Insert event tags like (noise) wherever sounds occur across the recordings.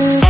Oh,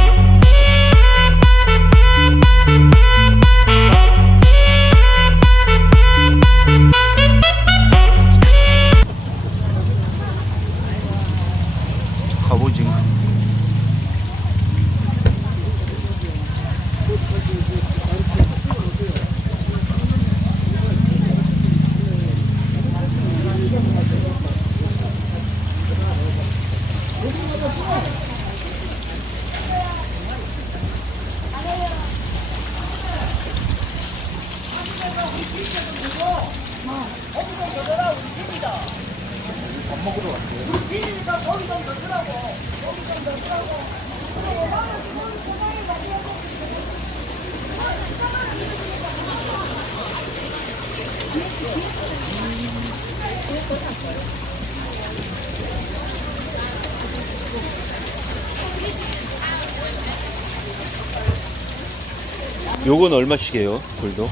요건 얼마씩이에요? 돌도?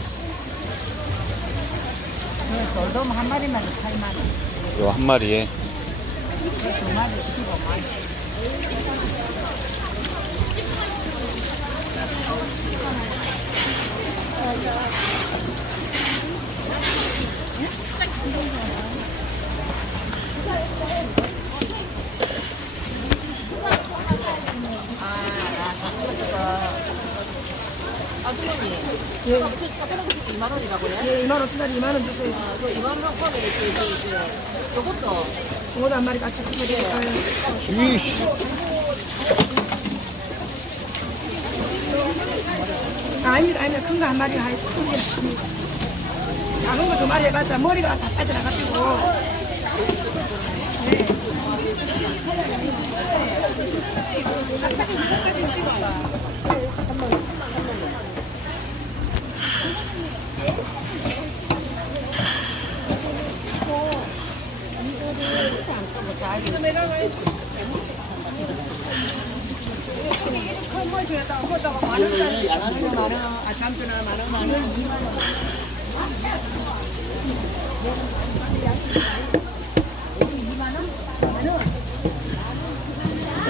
돌돔 한 마리만 8만 원, 요 한 마리에 두 마리 15만 원. 예, 2만 5천짜리 2만 원 주세요. 아, 그 2만 원 이제 이제 이제 요것도 중어도 한 마리 같이 드릴까요? 아닙니다, 아닙니다. 큰 거 한 마리 하고 큰게. 작은 거 두 마리 해봤자 머리가 다 빠져나가지고.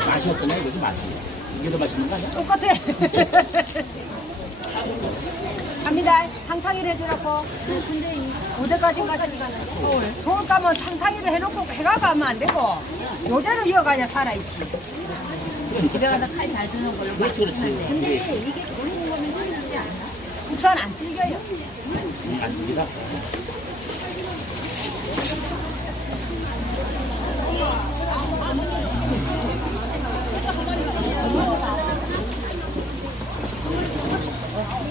맛이 어떠냐 이것도 맛이 이게 더 맛있는 거 아니야? 똑같아. (laughs) 갑니다. 상상이를 해주라고. 근데 어디까지인가 가는데? 서울 가면 상상이를 해놓고 해가 가면 안 되고 요대로 이어가야 살아있지. 집에 가서 칼 잘 주는 걸로 그렇지 그렇지 근데 이게 돌리는 거는 힘들지 않나? 국산 안 찔겨요. 안 됩니다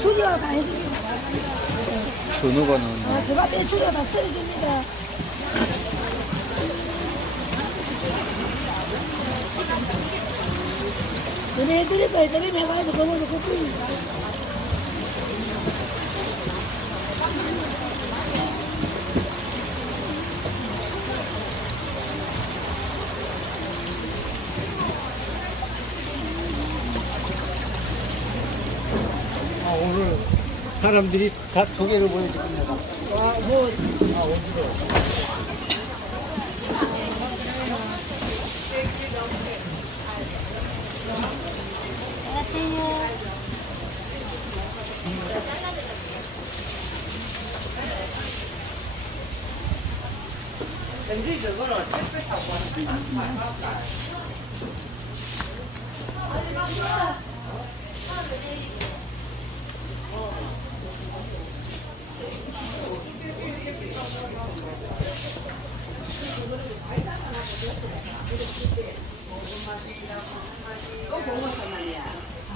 추기가 다 해줍니다. 준우거는 아, 제가 떼추기가 다 썰어줍니다. 전해드릴 거 해드리면 해가지고 그거는 그뿐입니다. 오늘 사람들이 다 소개를 보여줄 겁니다. 아, 뭐, 아, 어디로?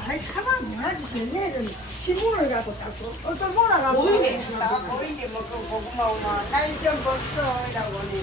아이, 차가 뭐야, 짓을 내는 신문을 갖고 딱, 또, 어떤 뭐라 갖고. 나 보이는 게 뭐그 고구마 오나 날좀 벗어 이라고 내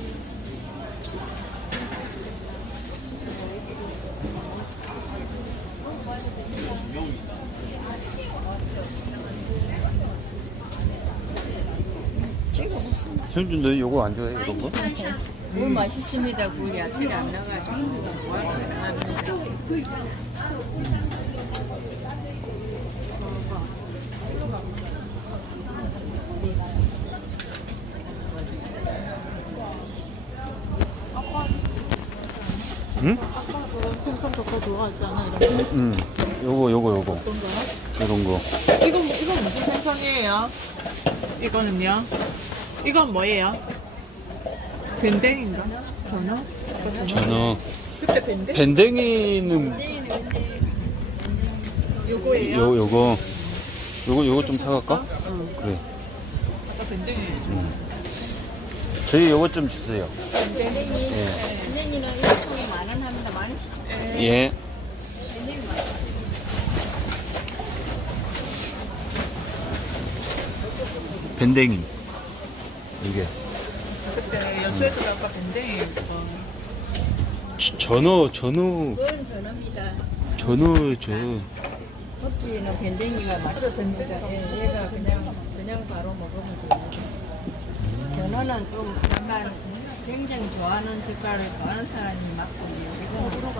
형준 너 요거 안 좋아해 이런 거? 물 맛있습니다. 그 야채가 안 나가지고. 응? 생선 저거 좋아하지 않아? 이런 거. 응. 요거 요거 요거. 이런 거. 이거 이거 무슨 생선이에요? 이거는요? 이건 뭐예요? 밴댕인가? 전어? 아까 전어? 전어. 그때 밴댕? 밴댕이는 요거예요? 요 요거 요거 요거 좀 사갈까? 그래. 아까 밴댕이 저희 요거 좀 주세요. 선생님은 이 통에 만원 합니다. 만 원씩. 예. 밴댕이. 이게 그때 연수에서 아까 밴댕이 저- 전어 전어 그건 전어입니다. 전어 저 토끼는 밴댕이가 맛있습니다. 예, 얘가 그냥 그냥 바로 먹으면 됩니다. 전어는 좀 약간 굉장히 좋아하는 젓갈을 좋아하는 사람이 맞고요. 이거는 좀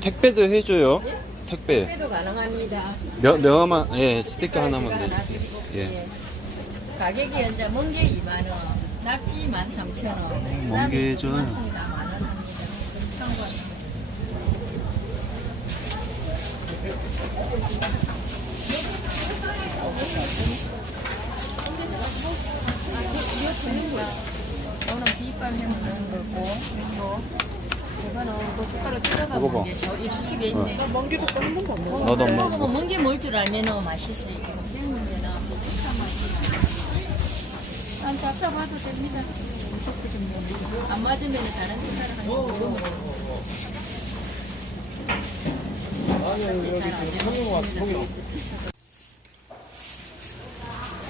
택배도 해줘요. 택배. 해도 가능합니다. 명 명함만 예 스티커 하나만 내주세요. 예. 예. 가격이 현재 멍게 2만 원, 낙지 13,000원. 멍게 저- 통이 다 만원 합니다. 참고하시면 이거는 비빔밥 해 먹는 거고, 그리고 이거는 그. 먹는 게 저- 이 수식에 있네. 멍게 젓갈 한 번도 안 먹어 나도 안 먹으면 먹어. 멍게 먹을 줄 알면 맛있어요. 경쟁 문제는 비슷한 맛이. 난 잡숴봐도 됩니다. 안 맞으면 다른 먹으면 돼요. 잘안 되면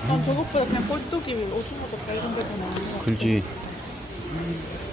난 저것보다 그냥 꼴뚜기 오징어 젓갈 이런 게 더 나은 거 같아 글지. 여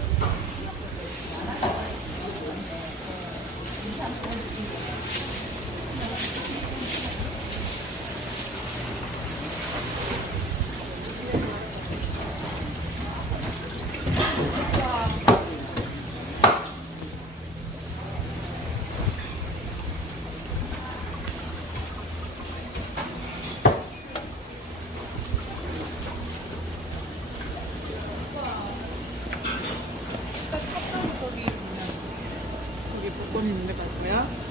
기 복권 있는데 갈 거야?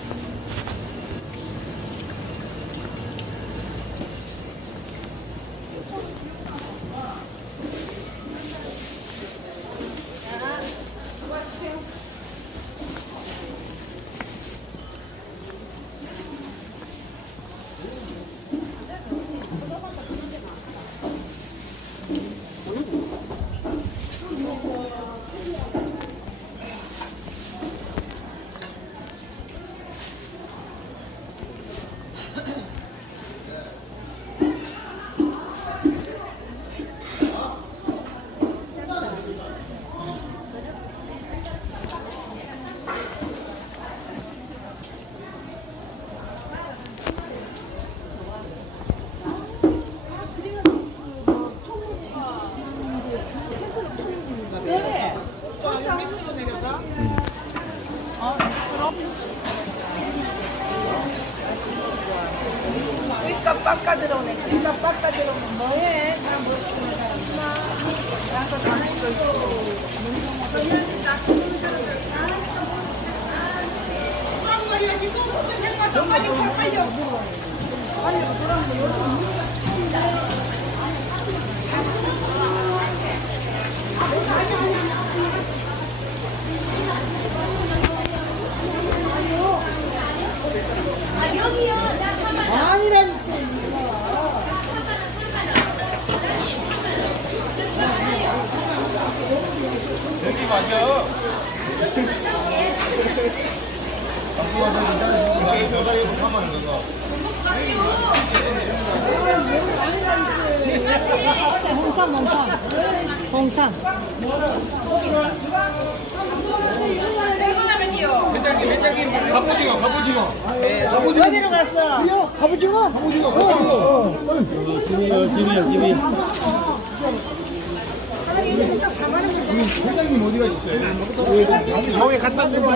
그러니까 깎아들어 오네. 그러니까 깎아들어 오면 뭐해? 다 먹고 나서 다 먹고 홍삼, 홍삼. 홍삼. 어디로 갔어? 갑오징어? 갑오징어. 갑오징어. 김이야, 김이. 회장님 어디 가셨어요? 형이 갖다 준 거.